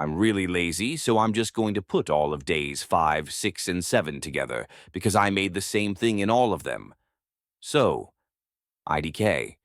I'm really lazy, so I'm just going to put all of days 5, 6, and 7 together because I made the same thing in all of them. So, IDK.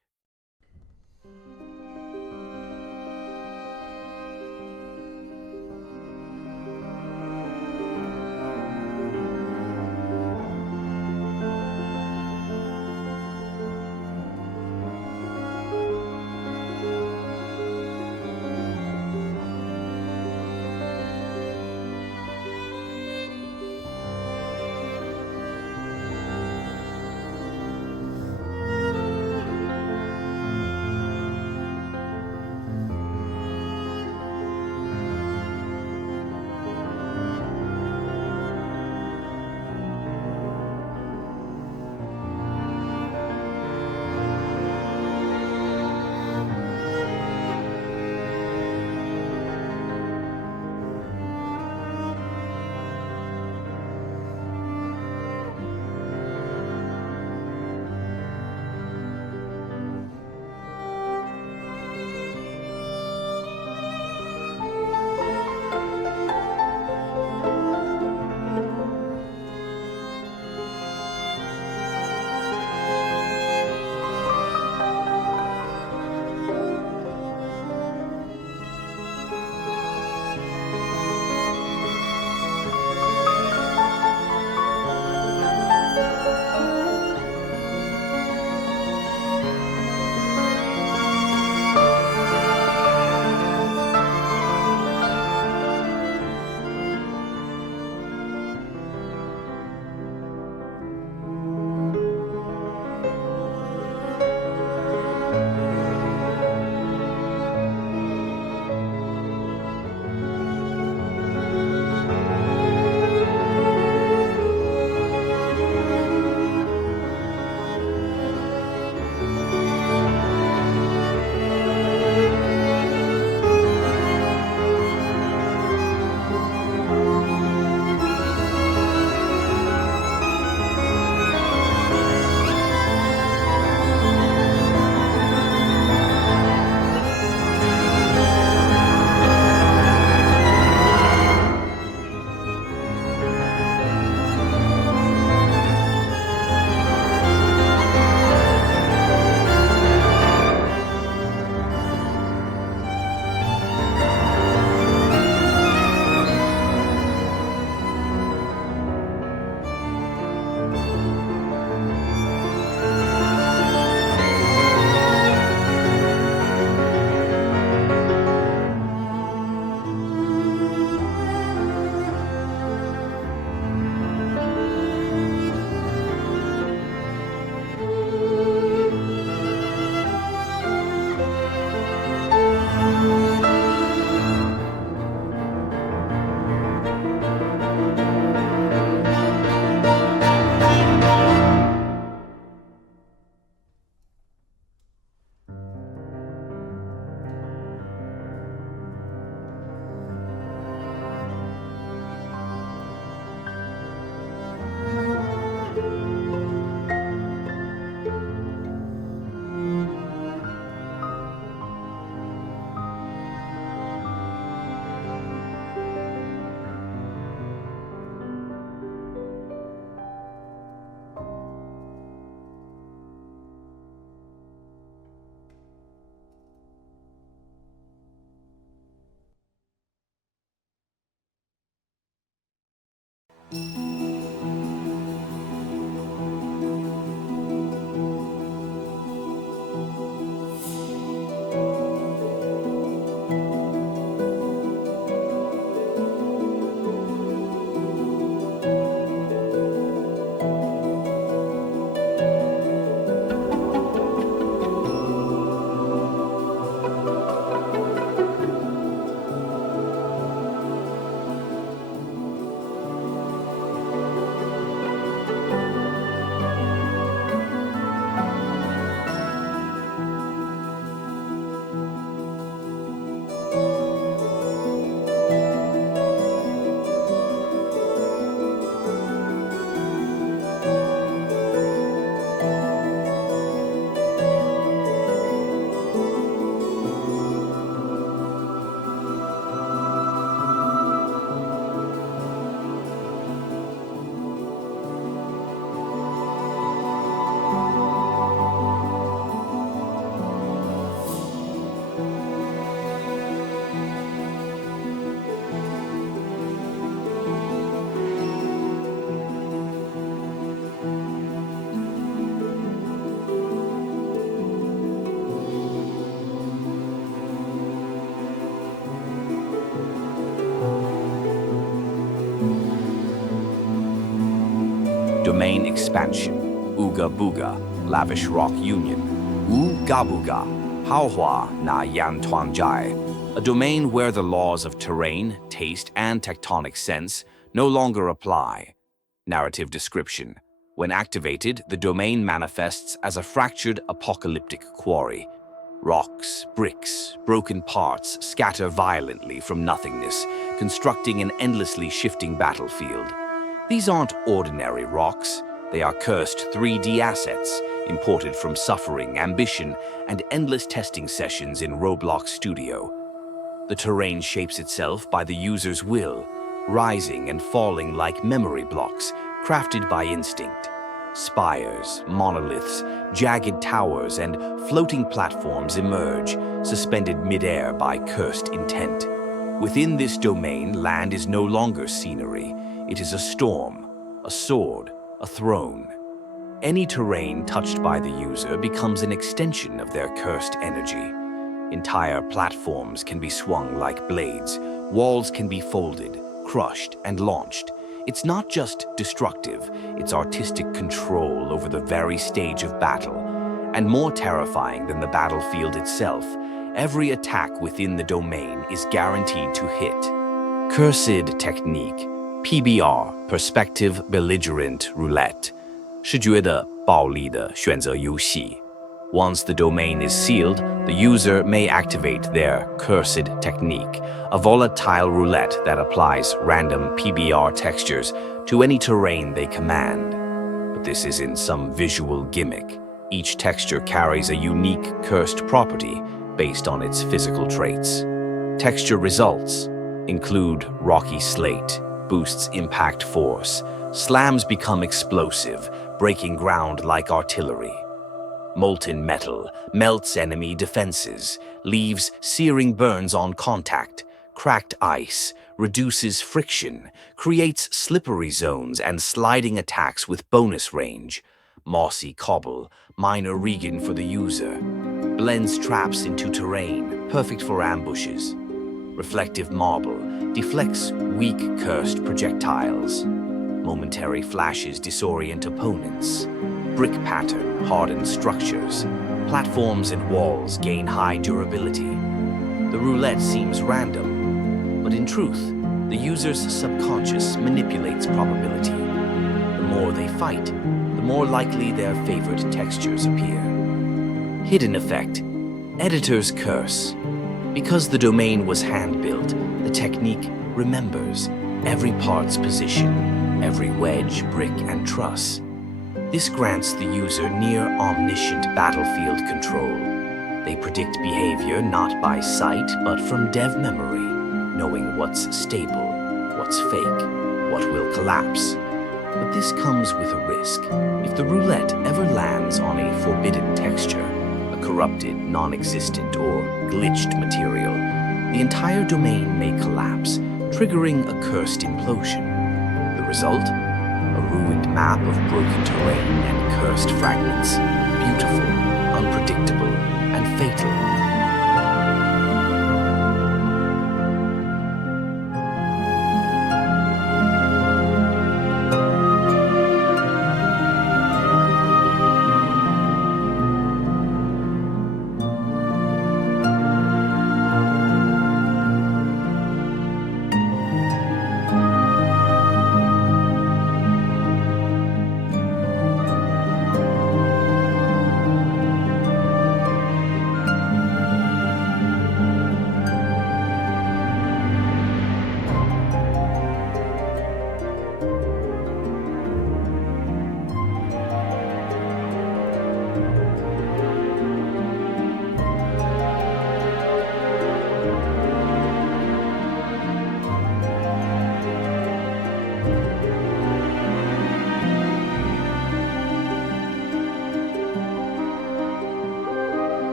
Domain expansion. Uga Buga, Lavish Rock Union. Uga Buga, Haohua Na Yan Tuanjai. A domain where the laws of terrain, taste, and tectonic sense no longer apply. Narrative description. When activated, the domain manifests as a fractured, apocalyptic quarry. Rocks, bricks, broken parts scatter violently from nothingness, constructing an endlessly shifting battlefield. These aren't ordinary rocks. They are cursed 3D assets, imported from suffering, ambition, and endless testing sessions in Roblox Studio. The terrain shapes itself by the user's will, rising and falling like memory blocks, crafted by instinct. Spires, monoliths, jagged towers, and floating platforms emerge, suspended midair by cursed intent. Within this domain, land is no longer scenery. It is a storm, a sword, a throne. Any terrain touched by the user becomes an extension of their cursed energy. Entire platforms can be swung like blades. Walls can be folded, crushed, and launched. It's not just destructive, it's artistic control over the very stage of battle. And more terrifying than the battlefield itself, every attack within the domain is guaranteed to hit. Cursed technique, PBR, Perspective Belligerent Roulette. 是觉得暴力的选择游戏. Once the domain is sealed, the user may activate their cursed technique, a volatile roulette that applies random PBR textures to any terrain they command. But this isn't some visual gimmick. Each texture carries a unique cursed property based on its physical traits. Texture results include rocky slate, boosts impact force, slams become explosive, breaking ground like artillery. Molten metal melts enemy defenses, leaves searing burns on contact. Cracked ice reduces friction, creates slippery zones and sliding attacks with bonus range. Mossy cobble, minor regen for the user. Blends traps into terrain, perfect for ambushes. Reflective marble deflects weak cursed projectiles. Momentary flashes disorient opponents. Brick pattern hardens structures. Platforms and walls gain high durability. The roulette seems random, but in truth, the user's subconscious manipulates probability. The more they fight, the more likely their favorite textures appear. Hidden effect. Editor's curse. Because the domain was hand-built, the technique remembers every part's position, every wedge, brick, and truss. This grants the user near-omniscient battlefield control. They predict behavior not by sight, but from dev memory, knowing what's stable, what's fake, what will collapse. But this comes with a risk. If the roulette ever lands on a forbidden texture, a corrupted, non-existent, or glitched material, the entire domain may collapse, triggering a cursed implosion. The result? A ruined map of broken terrain and cursed fragments, beautiful, unpredictable, and fatal.